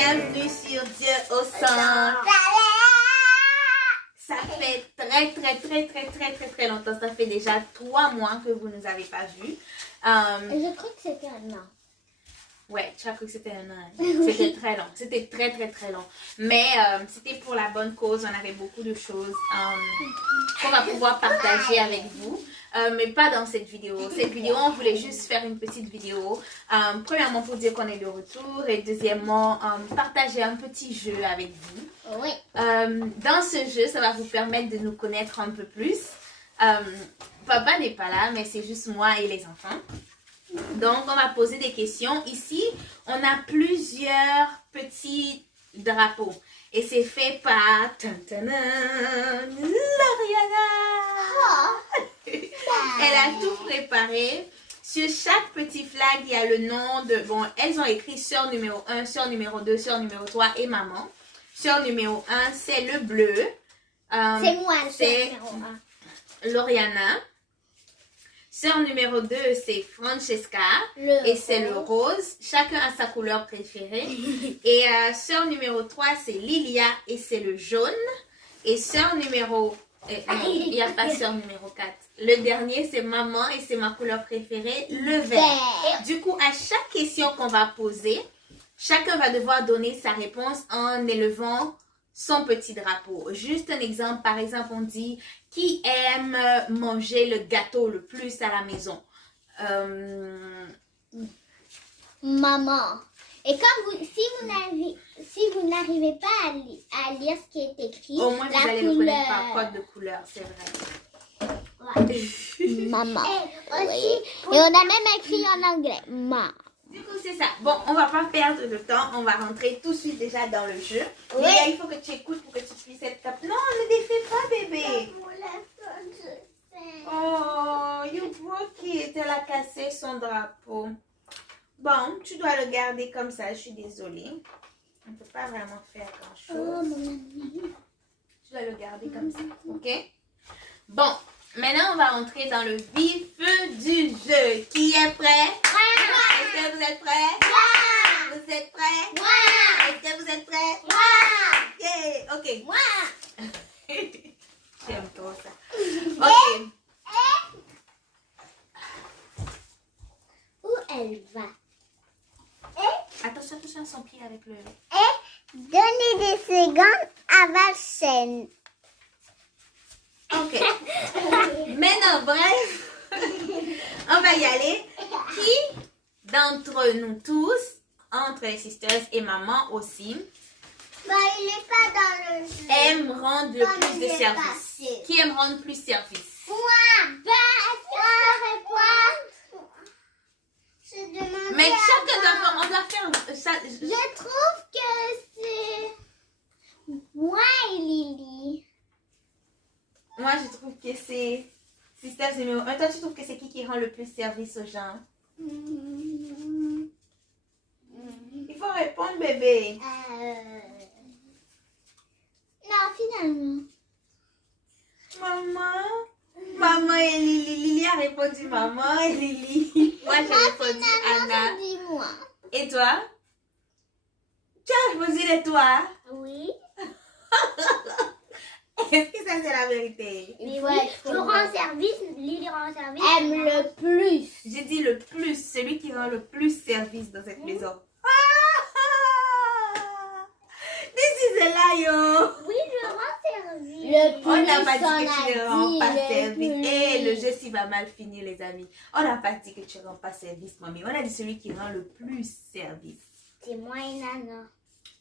Bienvenue sur Dieu au centre. Ça fait très longtemps. Ça fait déjà 3 mois que vous ne nous avez pas vus. Je crois que c'était un an. Ouais, tu as cru que c'était un an. C'était très long. C'était très long. Mais c'était pour la bonne cause. On avait beaucoup de choses qu'on va pouvoir partager avec vous. Mais pas dans cette vidéo. Cette vidéo, on voulait juste faire une petite vidéo. Premièrement, pour dire qu'on est de retour. Et deuxièmement, partager un petit jeu avec vous. Oui. Dans ce jeu, ça va vous permettre de nous connaître un peu plus. Papa n'est pas là, mais c'est juste moi et les enfants. Donc, on va poser des questions. Ici, on a plusieurs petits drapeaux. Et c'est fait par Loriana. Elle a tout préparé. Sur chaque petit flag, il y a le nom de... Bon, elles ont écrit sœur numéro 1, sœur numéro 2, sœur numéro 3 et maman. Sœur numéro 1, c'est le bleu. C'est moi, c'est numéro 1. Loriana. Sœur numéro 2, c'est Francesca. Et c'est le rose. Chacun a sa couleur préférée. Et sœur numéro 3, c'est Lilia. Et c'est le jaune. Et sœur numéro... non, il n'y a pas sœur numéro 4. Le dernier, c'est maman. Et c'est ma couleur préférée, le vert. Du coup, à chaque question qu'on va poser, chacun va devoir donner sa réponse en élevant son petit drapeau. Juste un exemple. Par exemple, on dit... Qui aime manger le gâteau le plus à la maison? Maman. Et comme si vous n'arrivez pas à lire ce qui est écrit, au moins vous allez le connaître par code de couleur, c'est vrai. Ouais. Maman. Et on a même écrit en anglais. Ma. Du coup, c'est ça. Bon, on va pas perdre de temps. On va rentrer tout de suite déjà dans le jeu. Oui. Léa, il faut que tu écoutes pour que tu puisses être capable. Non, ne défais pas, bébé. Oh, you broke it. Elle a cassé son drapeau. Bon, tu dois le garder comme ça. Je suis désolée. On ne peut pas vraiment faire grand-chose. Oh, mon ami. Tu dois le garder comme ça, ok? Bon, maintenant on va entrer dans le vif du jeu. Qui est prêt? Est-ce que vous êtes prêts? Vous êtes prêts? Est-ce que vous êtes prêts? Yeah. Ok. J'aime trop ça. Ok. Où elle va? Attention, attention à son pied avec le... Donnez des secondes à Valchen. Ok. Maintenant, bref, on va y aller. Qui d'entre nous tous, entre les sisters et maman aussi, Bah, il n'est pas dans le jeu. aime rendre le plus de service? Qui aime rendre plus service? Moi, est-ce que je réponds? Je demande. Mais chacun d'entre on doit faire ça. Je trouve que c'est moi et Lily. Moi, je trouve que c'est sisters numéro 1. Toi, tu trouves que c'est qui rend le plus service aux gens? Il faut répondre, bébé. Non, finalement. Maman et Lily. Lily a répondu maman et Lily. Moi, j'ai répondu Anna. Dis-moi. Et toi? Tu as répondu les toi? Oui. Est-ce que ça, c'est la vérité? Mais ouais, je rends service, Lily rend service. Aime le plus. J'ai dit le plus, celui qui rend le plus service dans cette maison. This is a lie. Oui, je rends service. Le plus, On n'a pas dit que tu ne rends pas le service. plus. Et le jeu s'il va mal finir, les amis. On n'a pas dit que tu ne rends pas service, mamie. On a dit celui qui rend le plus service. C'est moi et Nana.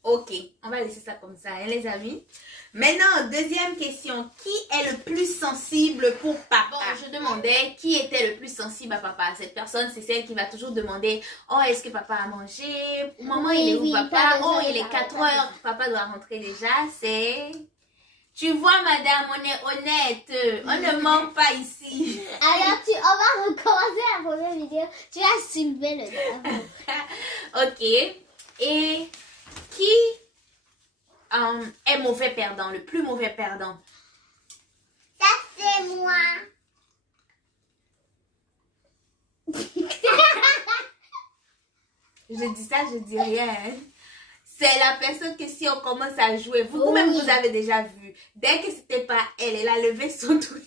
Ok, on va laisser ça comme ça, hein, les amis. Maintenant, deuxième question. Qui est le plus sensible pour papa? Bon, je demandais qui était le plus sensible à papa. Cette personne, c'est celle qui va toujours demander, oh, est-ce que papa a mangé? Maman, il est où, papa? Oh, il est 4 heures. Papa doit rentrer déjà. C'est... Tu vois, madame, on est honnête. On ne ment pas ici. Alors, on va recommencer la première vidéo. Tu vas soulever le drapeau. Ok. Et... Qui est mauvais perdant, le plus mauvais perdant? Ça, c'est moi. Je dis ça, je dis rien. Hein. c'est la personne que si on commence à jouer, vous-même vous avez déjà vu. Dès que c'était pas elle, elle a levé son truc.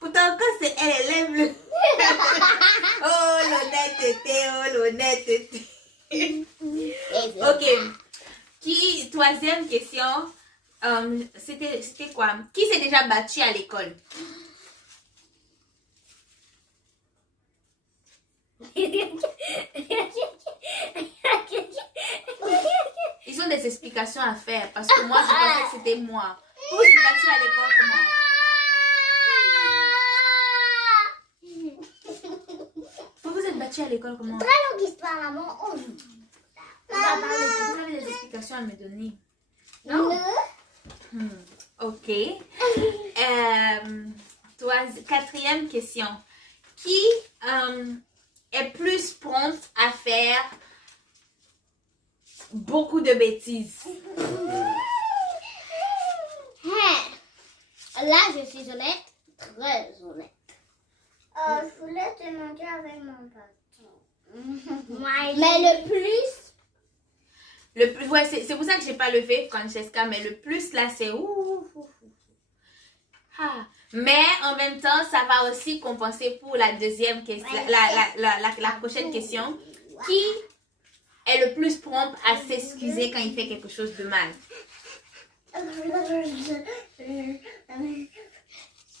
Pourtant, quand c'est elle, elle lève le... Oh, l'honnêteté. Ok. Troisième question. C'était quoi? Qui s'est déjà battu à l'école? Ils ont des explications à faire parce que moi, je pensais que c'était moi. Vous êtes battu à l'école comment? Vous êtes battu à l'école comment? Très longue histoire, maman. On joue. Vous avez des explications à me donner? Non. Ok. Quatrième question. Qui est plus prompte à faire beaucoup de bêtises? Là, je suis honnête. Très honnête. Je voulais te mentir avec mon bâton. Mais le plus... Ouais, c'est pour ça que j'ai pas levé, Francesca, mais le plus là, c'est Mais en même temps, ça va aussi compenser pour la deuxième question, la prochaine question. Qui est le plus prompt à s'excuser quand il fait quelque chose de mal?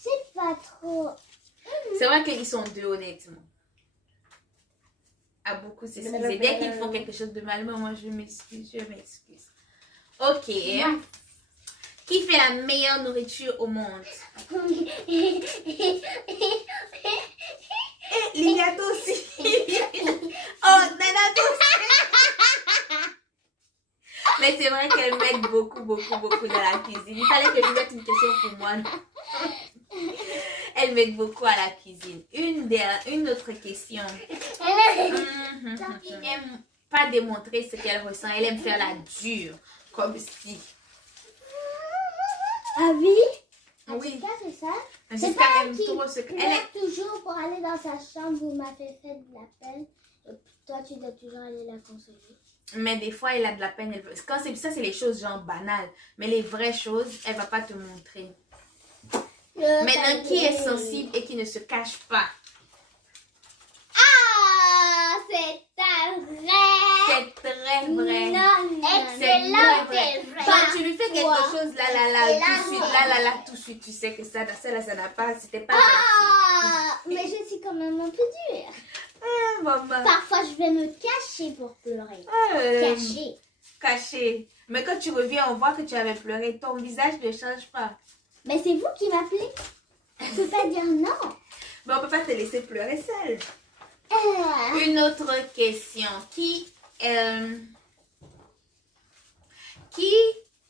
C'est pas trop. C'est vrai qu'ils sont deux, honnêtement. À beaucoup s'excuser. Dès qu'ils font quelque chose de mal, moi je m'excuse. Ok. Qui fait la meilleure nourriture au monde? Lilia aussi. Oh, Nana aussi. Mais c'est vrai qu'elle m'aide beaucoup dans la cuisine. Il fallait que je mette une question pour moi. Elle m'aide beaucoup à la cuisine. Une autre question. Elle n'aime pas démontrer ce qu'elle ressent. Elle aime faire la dure. Comme si. Ah oui? Oui. C'est ça? C'est pas aime qui trop ce qu'elle pleure toujours pour aller dans sa chambre, vous m'avez fait de la peine. Et puis toi, tu dois toujours aller la consoler. Mais des fois, elle a de la peine. Quand c'est ça, c'est les choses genre banales. Mais les vraies choses, elle va pas te montrer. Maintenant, qui est sensible et qui ne se cache pas? Ah, c'est vrai. C'est très vrai. Non, excellent, vrai. Quand tu lui fais quelque chose, tout de suite, tu sais que ça n'a pas, c'était pas gentil. Mais je suis quand même un peu dure. Maman. Parfois, je vais me cacher pour pleurer. Caché. Mais quand tu reviens, on voit que tu avais pleuré. Ton visage ne change pas. Mais c'est vous qui m'appelez. Je peux pas dire non. Mais on peut pas te laisser pleurer seule. Une autre question. Qui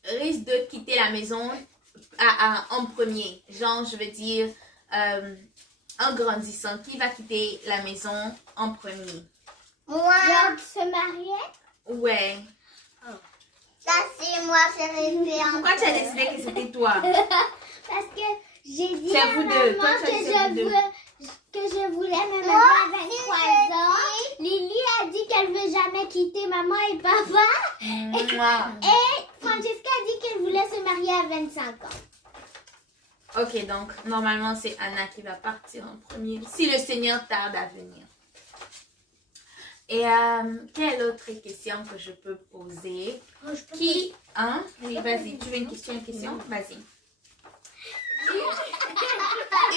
risque de quitter la maison en premier? Genre, je veux dire, en grandissant, qui va quitter la maison en premier? Moi. Genre se marier? Ouais. Ça, c'est moi, c'est référé. Pourquoi tu as décidé que c'était toi? Parce que j'ai dit à maman que je voulais me marier à 23 ans. Lily a dit qu'elle veut jamais quitter maman et papa. Et Francesca a dit qu'elle voulait se marier à 25 ans. Ok, donc normalement c'est Anna qui va partir en premier. Si le Seigneur tarde à venir. Et quelle autre question que je peux poser? Oui, vas-y, tu veux une question? Vas-y.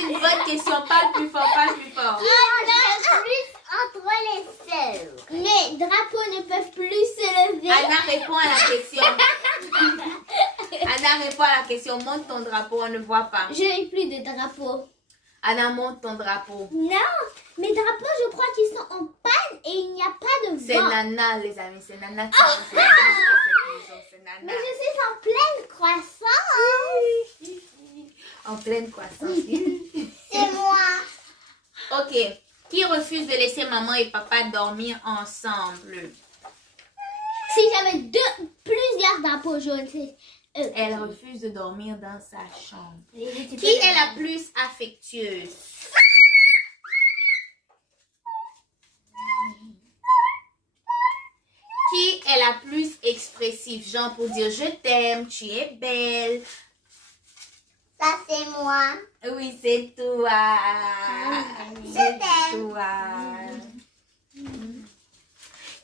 Une bonne question, parle plus fort. Plus entre les sœurs. Les drapeaux ne peuvent plus se lever. Anna répond à la question. Monte ton drapeau, on ne voit pas. Je n'ai plus de drapeau. Anna, monte ton drapeau. Non, mes drapeaux, je crois qu'ils sont en panne et il n'y a pas de vent. C'est Nana, les amis, c'est Nana qui c'est Nana. Mais je suis en pleine croissance. En pleine croissance. C'est moi. Ok. Qui refuse de laisser maman et papa dormir ensemble? Si j'avais plusieurs drapeaux jaunes, Elle refuse de dormir dans sa chambre. Qui est la plus affectueuse? Qui est la plus expressive? Genre pour dire je t'aime, tu es belle. Ça, c'est moi. Oui, c'est toi. Je C'est t'aime. toi.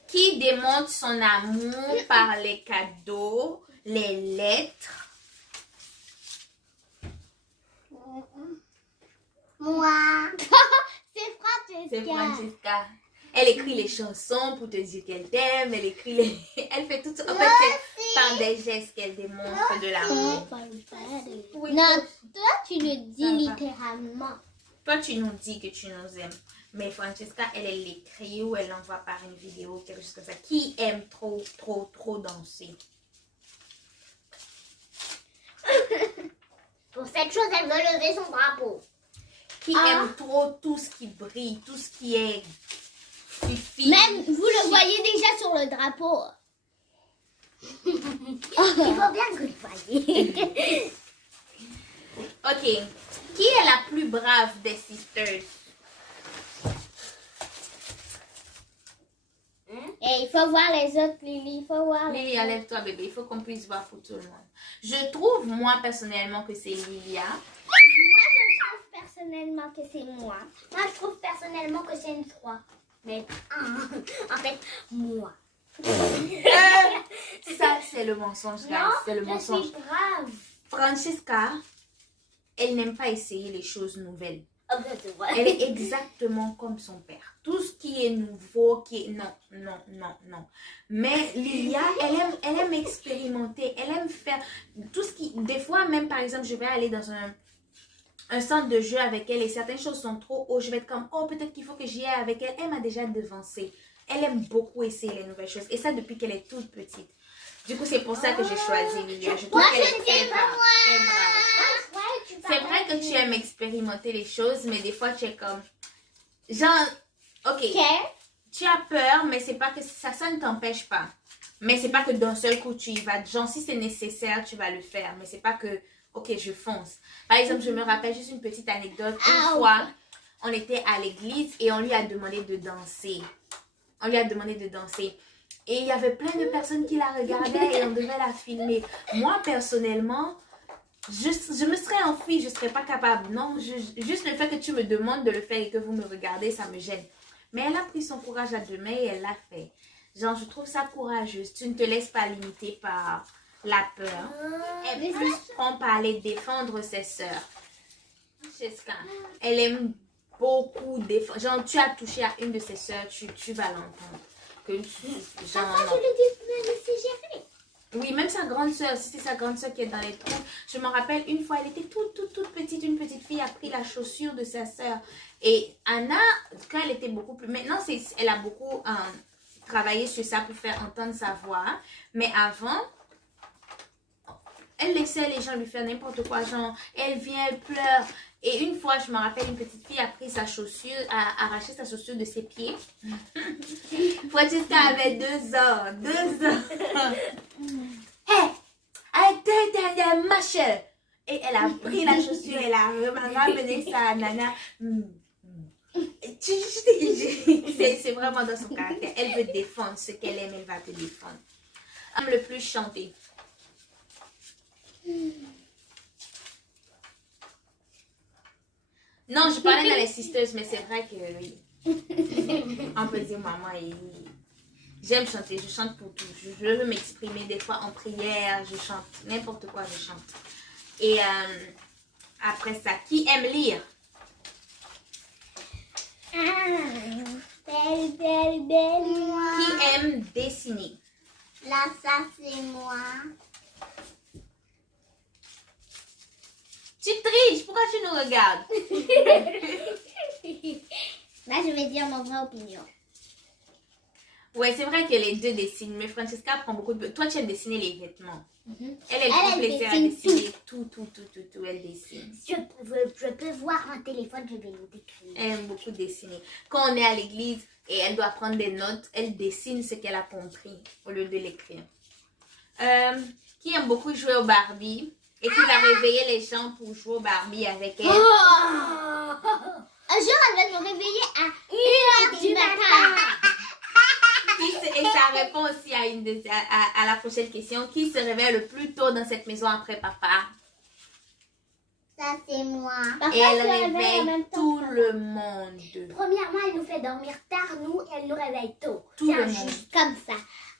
Qui démontre son amour par les cadeaux, les lettres? Moi. C'est Francesca. C'est Francesca. Elle écrit les chansons pour te dire qu'elle t'aime. Elle écrit les... Elle fait tout ça. En fait, c'est par des gestes qu'elle démontre de l'amour. Oui, Non, toi, tu le dis Ça va. littéralement. Toi, tu nous dis que tu nous aimes. Mais Francesca, elle l'écrit ou elle l'envoie par une vidéo, quelque chose comme ça. Qui aime trop, trop, trop danser? Pour cette chose, elle veut lever son drapeau. Qui aime trop tout ce qui brille, tout ce qui est fifi. Même, vous le voyez déjà sur le drapeau. Il faut bien que vous le voyez. Ok. Qui est la plus brave des sisters? Et il faut voir les autres, Lily. Il faut voir les Lilia, lève-toi, bébé. Il faut qu'on puisse voir pour tout le monde. Je trouve, moi, personnellement, que c'est Lilia. Moi, je trouve personnellement que c'est moi. Moi, je trouve personnellement que c'est une 3. Mais en fait, moi. Ça, c'est le mensonge, guys. Non, C'est le je mensonge. suis brave. Francesca, elle n'aime pas essayer les choses nouvelles. Oh, ben, c'est vrai. Elle est exactement comme son père. Tout ce qui est nouveau, qui est... Non, non, non, non. Mais Lilia, elle aime expérimenter. Elle aime faire tout ce qui... Des fois, même par exemple, je vais aller dans un centre de jeu avec elle et certaines choses sont trop hautes. Je vais être comme, oh, peut-être qu'il faut que j'y aille avec elle. Elle m'a déjà devancé. Elle aime beaucoup essayer les nouvelles choses. Et ça, depuis qu'elle est toute petite. Du coup, c'est pour ça que j'ai choisi Lilia. Je trouve qu'elle est très brave. Très brave. C'est vrai que tu aimes expérimenter les choses, mais des fois, tu es comme... Genre, ok, tu as peur, mais c'est pas que ça ne t'empêche pas. Mais c'est pas que d'un seul coup, tu y vas. Genre, si c'est nécessaire, tu vas le faire. Mais c'est pas que, ok, je fonce. Par exemple, je me rappelle juste une petite anecdote. Une fois, on était à l'église et on lui a demandé de danser. On lui a demandé de danser. Et il y avait plein de personnes qui la regardaient et on devait la filmer. Moi, personnellement... je me serais enfuie, je ne serais pas capable. Non, juste le fait que tu me demandes de le faire et que vous me regardez, ça me gêne. Mais elle a pris son courage à deux mains et elle l'a fait. Genre, je trouve ça courageuse. Tu ne te laisses pas limiter par la peur. Elle plus prend par aller défendre ses sœurs. Francesca, elle aime beaucoup défendre. Genre, tu as touché à une de ses sœurs, tu vas l'entendre. Que genre, je le laisser gérer. oui, même sa grande soeur, si c'est sa grande soeur qui est dans les trous. Je me rappelle une fois, elle était toute petite, une petite fille a pris la chaussure de sa soeur. Et Anna, quand elle était beaucoup plus... Maintenant, elle a beaucoup travaillé sur ça pour faire entendre sa voix. Mais avant, elle laissait les gens lui faire n'importe quoi. Genre, elle vient, elle pleure. Et une fois, je me rappelle, une petite fille a pris sa chaussure, a arraché sa chaussure de ses pieds. Francesca avait 2 ans. 2 ans. Hé, arrête, machin. Et elle a pris la chaussure, elle a ramené ça à Nana. C'est vraiment dans son caractère. Elle veut défendre ce qu'elle aime, elle va te défendre. Elle aime le plus chanter. Non, je parlais dans les sisters, mais c'est vrai que oui. On peut dire maman et... J'aime chanter, je chante pour tout. Je veux m'exprimer des fois en prière, je chante. N'importe quoi, je chante. Et après ça, qui aime lire? Belle, moi. Qui aime dessiner? Là, ça, c'est moi. Tu triches, pourquoi tu nous regardes? Là, je vais dire mon vraie opinion. Ouais, c'est vrai que les deux dessinent, mais Francesca prend beaucoup de... Toi, tu aimes dessiner les vêtements. Elle Elle plaisir à dessine dessiner tout, elle dessine. Je peux voir un téléphone, je vais le décrire. Elle aime beaucoup dessiner. Quand on est à l'église et elle doit prendre des notes, elle dessine ce qu'elle a compris au lieu de l'écrire. Qui aime beaucoup jouer au Barbie et qui va réveiller les gens pour jouer au Barbie avec elle. Un jour, elle va me réveiller à 1h du matin. Et ça répond aussi à la prochaine question. Qui se réveille le plus tôt dans cette maison après papa? Ça, c'est moi. Et elle réveille tout le monde. Premièrement, elle nous fait dormir tard, nous, et elle nous réveille tôt. Tout le monde. Juste comme ça.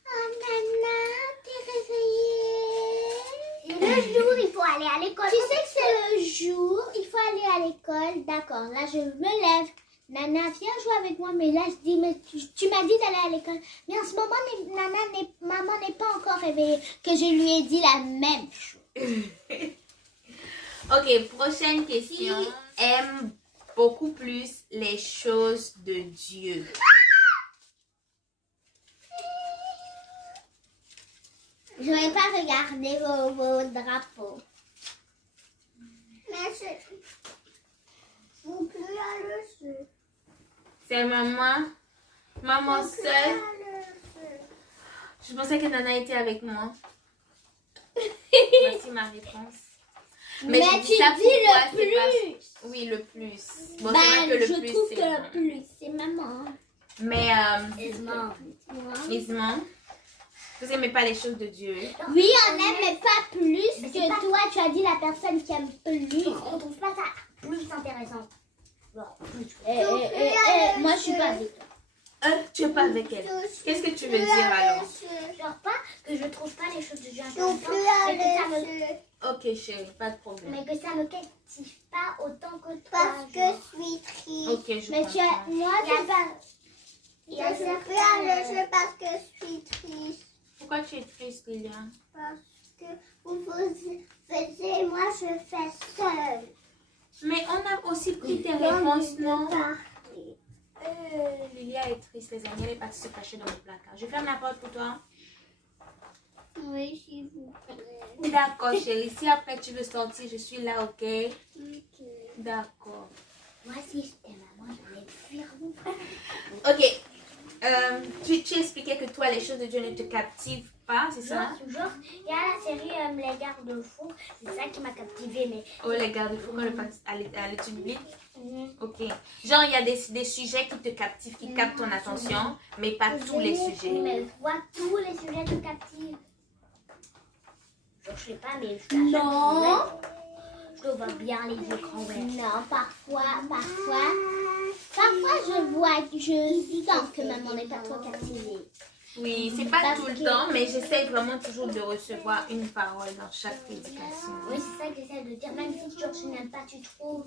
Oh, Nana, t'es réveillée. Et le jour, il faut aller à l'école. Tu sais que c'est le jour, il faut aller à l'école. D'accord, là, je me lève. Nana, viens jouer avec moi. Mais là, je dis, mais tu m'as dit d'aller à l'école. Mais en ce moment, maman n'est pas encore réveillée. Que je lui ai dit la même chose. Ok, prochaine question. Aime beaucoup plus les choses de Dieu. Je ne vais pas regarder vos drapeaux. Merci. Vous plus à le feu. C'est maman. Maman seule. Je pensais que Nana était avec moi. Voici ma réponse. Mais je tu dis ça dis pourquoi, le c'est plus. pas- Oui, le plus. Bon, Ben, c'est vrai que le je plus, trouve c'est que bon. le plus, c'est maman. Mais, Moi. Isman, vous aimez pas les choses de Dieu. Oui, on aime, mais pas plus que pas... toi. Tu as dit la personne qui aime plus. On trouve pas ça plus intéressant. Genre, plus. Moi, je suis pas avec toi. Tu es pas avec elle. Qu'est-ce que tu veux dire alors? Genre pas que je trouve pas les choses de Dieu intéressantes, mais que ça me... Ok chérie, pas de problème. Mais que ça me captive pas autant que toi. Parce que je suis triste. Ok, je Mais comprends. moi, tu pas... Je ne peux pas le jeu parce que je suis triste. Pourquoi tu es triste, Liliane? Parce que vous faisiez, moi je fais seule. Mais on a aussi pris tes réponses, non? Parler. Lilia est triste, les amis. Elle est partie se cacher dans le placard. Je ferme la porte pour toi. Oui, s'il vous plaît. D'accord, chérie. Si après tu veux sortir, je suis là, ok? Ok. D'accord. Moi, si j'étais maman, j'allais fuir. Ok. Tu expliquais que toi, les choses de Dieu ne te captivent pas, c'est ça? Genre, il y a la série Les Garde-Fous, c'est ça qui m'a captivée. Mais... Oh, les garde-fous, quand le passe à l'étude biblique? Ok. Genre, il y a des sujets qui te captivent, qui captent ton attention, mais pas tous les sujets. Mais vois, tous les sujets te captivent. Genre, je sais pas, mais je Non. je vois bien les écrans ouverts. Non, parfois, je sens que maman n'est pas trop captivée. Oui, c'est pas Parce tout le que- temps, mais j'essaie vraiment toujours de recevoir une parole dans chaque prédication. Oui, c'est ça que j'essaie de dire. Même si genre, tu n'aimes pas, tu trouves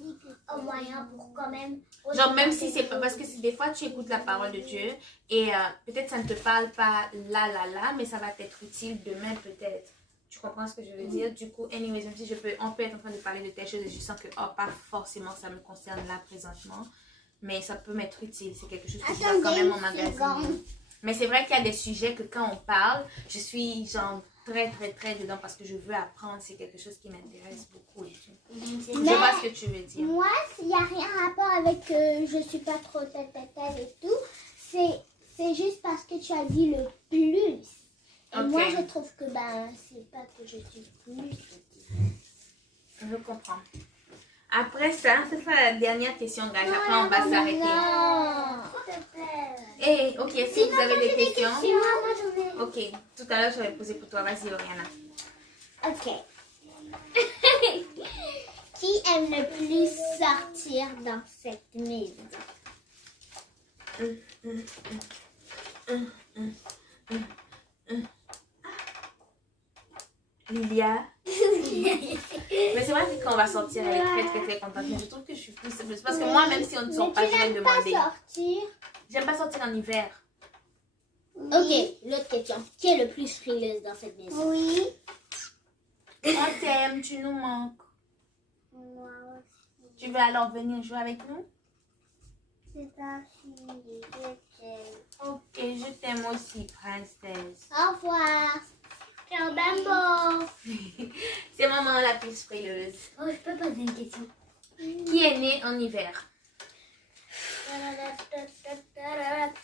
un moyen pour quand même... Genre, même si c'est pas... Parce que des fois, tu écoutes la parole de Dieu et peut-être ça ne te parle pas là, mais ça va t'être utile demain peut-être. Tu comprends ce que je veux dire? Du coup, anyways, même si on peut être en train de parler de telle chose et je sens que, oh, pas forcément ça me concerne là présentement, mais ça peut m'être utile. C'est quelque chose que je dois quand même emmagasiner. Mais c'est vrai qu'il y a des sujets que quand on parle, je suis genre très dedans parce que je veux apprendre. C'est quelque chose qui m'intéresse beaucoup. Et tout. Je vois ce que tu veux dire. Moi, il n'y a rien à rapport avec je suis pas trop tête et tout. C'est juste parce que tu as dit le plus. Et Ok. moi, je trouve que c'est pas que je suis plus. Je comprends. Après ça, ce sera la dernière question, guys. Après, on va s'arrêter. Non, s'il te plaît. Et ok, si vous avez des questions. Moi, j'en ai. Ok, tout à l'heure, je vais poser pour toi. Vas-y, Oriana. Ok. Qui aime le plus sortir dans cette maison? Lilia. Mais c'est vrai que quand on va sortir, elle est très contente. Mais je trouve que je suis plus... Parce que moi, même si on ne sort pas, je vais demander. Sortir. J'aime pas sortir en hiver. Ok, l'autre question. Qui est le plus frileuse dans cette maison? Oui. On t'aime, tu nous manques. Moi aussi. Tu veux alors venir jouer avec nous? C'est pas fini. Je t'aime. Ok, je t'aime aussi, princesse. Au revoir. Ciao, bambo. C'est maman la plus frileuse. Oh, je peux poser une question. Qui est né en hiver?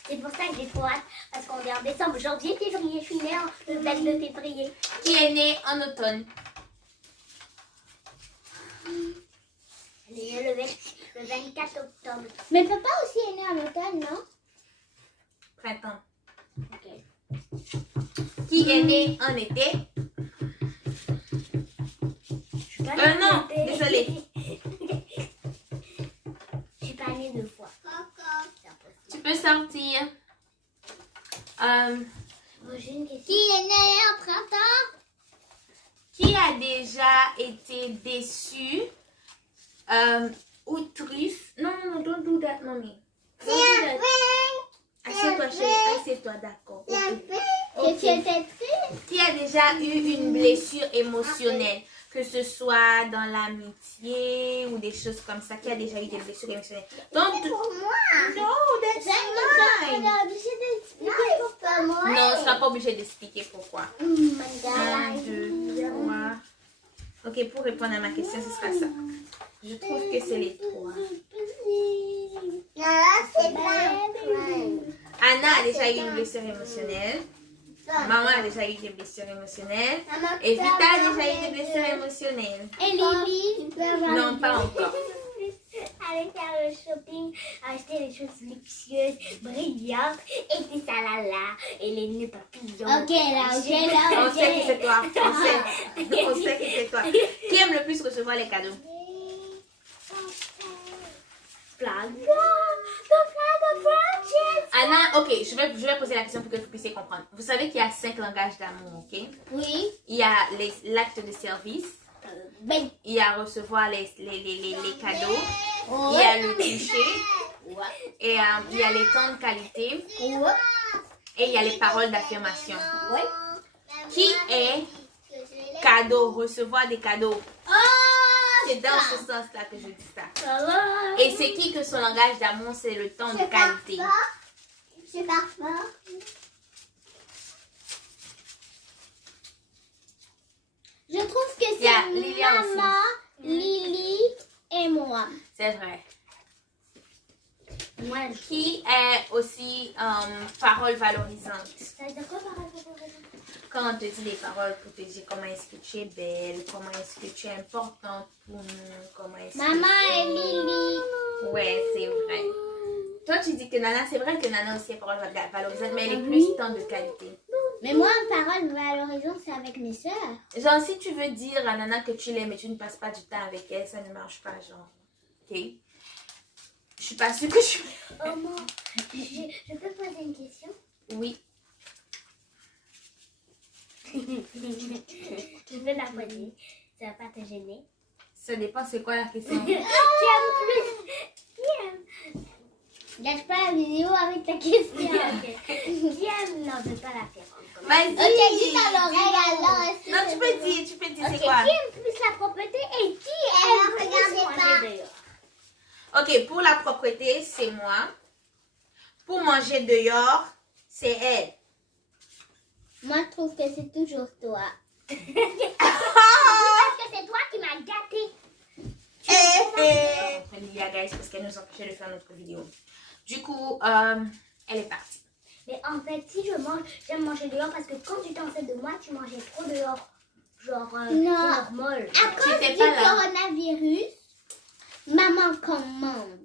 C'est pour ça que j'ai trop hâte. Parce qu'on est en décembre, janvier, février. Je suis née le 22 février. Qui est né en automne? Elle est née le 24 octobre. Mais papa aussi est né en automne, non? Printemps. Ok. Qui est né en été? Non, désolé. Je suis pas née 2 fois. Tu peux sortir. J'ai une question. Qui est né en printemps? Qui a déjà été déçu ou triste? Non, don't do that, mommy. Assieds-toi, chérie. Assieds-toi, d'accord. Que tu étais triste? Qui a déjà eu une blessure émotionnelle? Que ce soit dans l'amitié ou des choses comme ça. Qui a déjà eu des blessures émotionnelles? Donc, Pour moi. no, that's mine. Non, tu n'as pas obligé d'expliquer pourquoi. 1, 2, 3. Ok, pour répondre à ma question, ce sera ça. Je trouve que c'est les 3. C'est pas. Anna a déjà eu une blessure émotionnelle. Maman a déjà eu des blessures émotionnelles. Et Vita a déjà eu des blessures émotionnelles. Et Lily? Non, pas encore. Aller faire le shopping, acheter des choses luxueuses, brillantes, et des salalas, et les nœuds papillons. Ok, là. On sait que c'est toi. On sait que c'est toi. Qui aime le plus recevoir les cadeaux? Flag. The flag of friendship. Anna, ok, je vais poser la question pour que vous puissiez comprendre. Vous savez qu'il y a 5 langages d'amour, ok? Oui. Il y a l'acte de service. Ben. Il y a recevoir les cadeaux. Il y a le toucher. Et il y a les temps de qualité. Et il y a les paroles d'affirmation. Qui est cadeau, recevoir des cadeaux? C'est dans ce sens-là que je dis ça. Et c'est qui que son langage d'amour, c'est le temps de qualité? C'est parfait. Je trouve que Il y a c'est Lilia aussi. Maman, Lily et moi. C'est vrai. Moi, Qui est aussi parole valorisante? Ça veut dire quoi par rapport? Quand on te dit des paroles pour te dire comment est-ce que tu es belle, comment est-ce que tu es importante pour nous, comment est-ce Maman que... et Lily. Ouais, c'est vrai. Toi, tu dis que Nana, c'est vrai que Nana aussi est parole valorisante, mais elle est plus temps de qualité. Mais moi, parole valorisante, c'est avec mes soeurs. Genre, si tu veux dire à Nana que tu l'aimes et tu ne passes pas du temps avec elle, ça ne marche pas, genre. Ok? Je suis pas sûre que je... Oh non, je peux poser une question? Oui. Tu peux la poser. Ça va pas te gêner. Ça dépend, c'est quoi la question? Qui aime plus? Qui aime? Gâche pas la vidéo avec ta question. Qui aime? Non, je vais pas la faire. Vas-y. Ok, dis dans l'oreille alors. Non, tu peux dire, c'est Ok, quoi? qui aime plus la propreté et qui aime plus manger dehors? Ok, pour la propreté, c'est moi. Pour manger dehors, c'est elle. Moi, je trouve que c'est toujours toi. Parce que c'est toi qui m'as gâté. Lilia, guys, parce qu'elle nous empêchait de faire notre vidéo. Du coup, elle est partie. Mais en fait, si j'aime manger dehors parce que quand tu t'en fais de moi, tu mangeais trop dehors. Genre, normal. À cause J'étais du pas là. coronavirus, maman commande.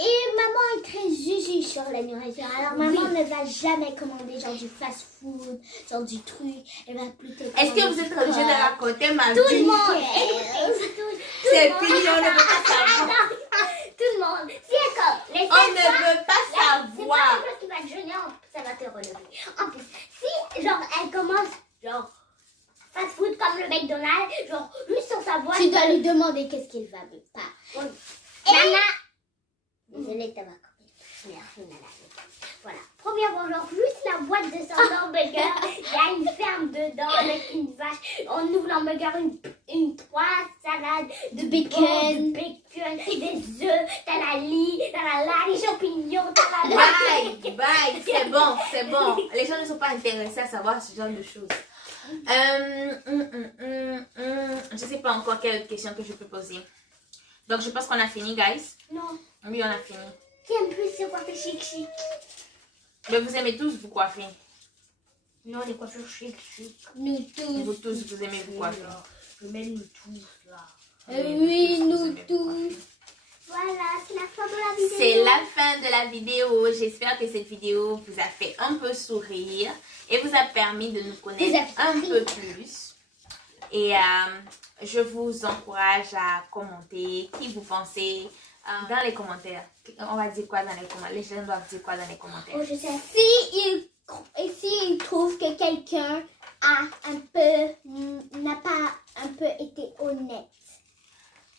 Et maman est très juge sur la nourriture. Alors maman ne va jamais commander genre du fast-food, genre du truc. Elle va plutôt Est-ce que vous êtes obligé de raconter ma tout vie? le monde. Écoutez, C'est fini, on ne veut pas savoir. tout le monde. Si elle comme les On ne veut pas c'est pas savoir. quelque chose qui va te gêner, ça va te relever. En plus, si genre elle commence genre fast food comme le McDonald's, genre juste sans savoir. Tu dois lui demander qu'est-ce qu'il va pas. Nana. Désolée, t'as ma copine. Merci, Nana. Voilà. Premièrement, genre juste la boîte de son hamburger, il y a une ferme dedans avec une vache. On ouvre l'hamburger, une 3 salades de bacon, des œufs, t'as la lie, les champignons, t'as la Bye, c'est bon. Les gens ne sont pas intéressés à savoir ce genre de choses. Je ne sais pas encore quelle autre question que je peux poser. Donc, je pense qu'on a fini, guys. Non. Oui, on a fini. Qui aime plus se coiffer chic? Mais vous aimez tous vous coiffer. Non, les coiffures chic. Nous tous. Vous tous, vous aimez vous coiffer. Je mets nous tous là. Oui, Oui, vous nous aimez vous tous. coiffer. Voilà, c'est la fin de la la vidéo. C'est la fin de la vidéo. J'espère que cette vidéo vous a fait un peu sourire et vous a permis de nous connaître un peu plus. Et je vous encourage à commenter qui vous pensez dans les commentaires. On va dire quoi dans les commentaires? Les gens doivent dire quoi dans les commentaires? Oh, je sais. S'ils trouvent que quelqu'un n'a pas un peu été honnête.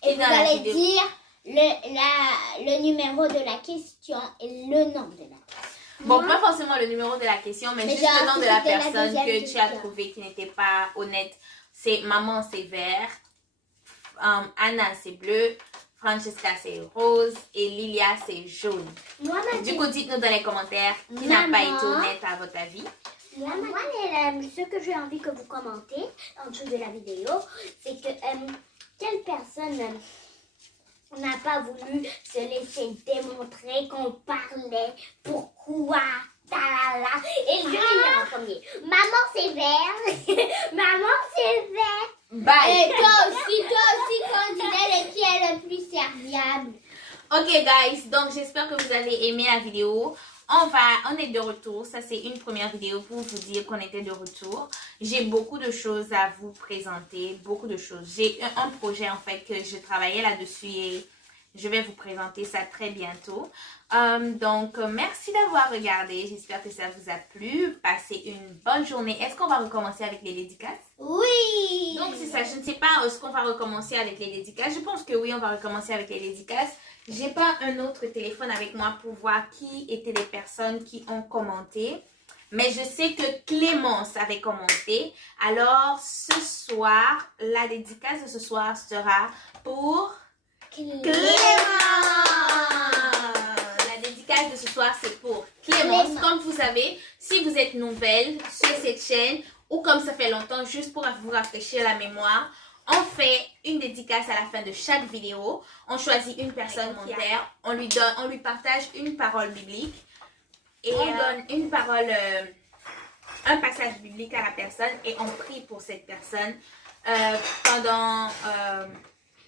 Et vous allez dire le numéro de la question et le nom de la question. Bon, pas forcément le numéro de la question, mais juste le nom de la personne que tu as trouvé qui n'était pas honnête. C'est Maman, c'est vert. Anna, c'est bleu. Francesca, c'est rose. Et Lilia, c'est jaune. Du coup, dites-nous dans les commentaires qui n'a pas été honnête à votre avis. Moi, ce que j'ai envie que vous commentez en dessous de la vidéo, c'est que quelle personne n'a pas voulu se laisser démontrer qu'on parlait, pourquoi, talala. Et je vais dire en premier. Maman, c'est vert. Maman, c'est vert. Bye. Et toi aussi, candidat, qui est le plus serviable. Ok, guys. Donc, j'espère que vous avez aimé la vidéo. On est de retour. Ça, c'est une première vidéo pour vous dire qu'on était de retour. J'ai beaucoup de choses à vous présenter. Beaucoup de choses. J'ai un projet, en fait, que je travaillais là-dessus et je vais vous présenter ça très bientôt. Donc, merci d'avoir regardé. J'espère que ça vous a plu. Passez une bonne journée. Est-ce qu'on va recommencer avec les dédicaces? Oui. Donc, c'est ça. Je ne sais pas est-ce qu'on va recommencer avec les dédicaces. Je pense que oui, on va recommencer avec les dédicaces. J'ai pas un autre téléphone avec moi pour voir qui étaient les personnes qui ont commenté. Mais je sais que Clémence avait commenté. Alors, ce soir, la dédicace de ce soir sera pour Clémence. La dédicace de ce soir, c'est pour Clémence. Comme vous savez, si vous êtes nouvelle sur cette chaîne ou comme ça fait longtemps, juste pour vous rafraîchir la mémoire, on fait une dédicace à la fin de chaque vidéo. On choisit une personne commentaire. On lui partage une parole biblique. Et on donne une parole, un passage biblique à la personne. Et on prie pour cette personne pendant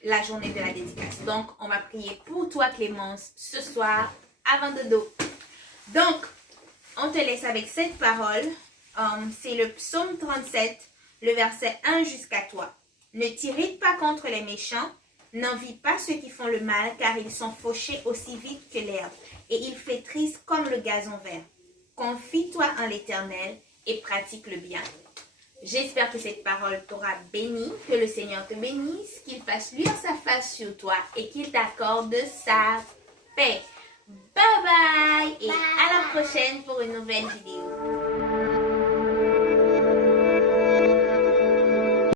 la journée de la dédicace. Donc, on va prier pour toi, Clémence, ce soir, avant dodo. Donc, on te laisse avec cette parole. C'est le psaume 37, le verset 1 jusqu'à toi. Ne t'irrite pas contre les méchants, n'envie pas ceux qui font le mal, car ils sont fauchés aussi vite que l'herbe, et ils flétrissent comme le gazon vert. Confie-toi en l'Éternel et pratique le bien. J'espère que cette parole t'aura béni, que le Seigneur te bénisse, qu'il fasse luire sa face sur toi et qu'il t'accorde sa paix. Bye bye et à la prochaine pour une nouvelle vidéo.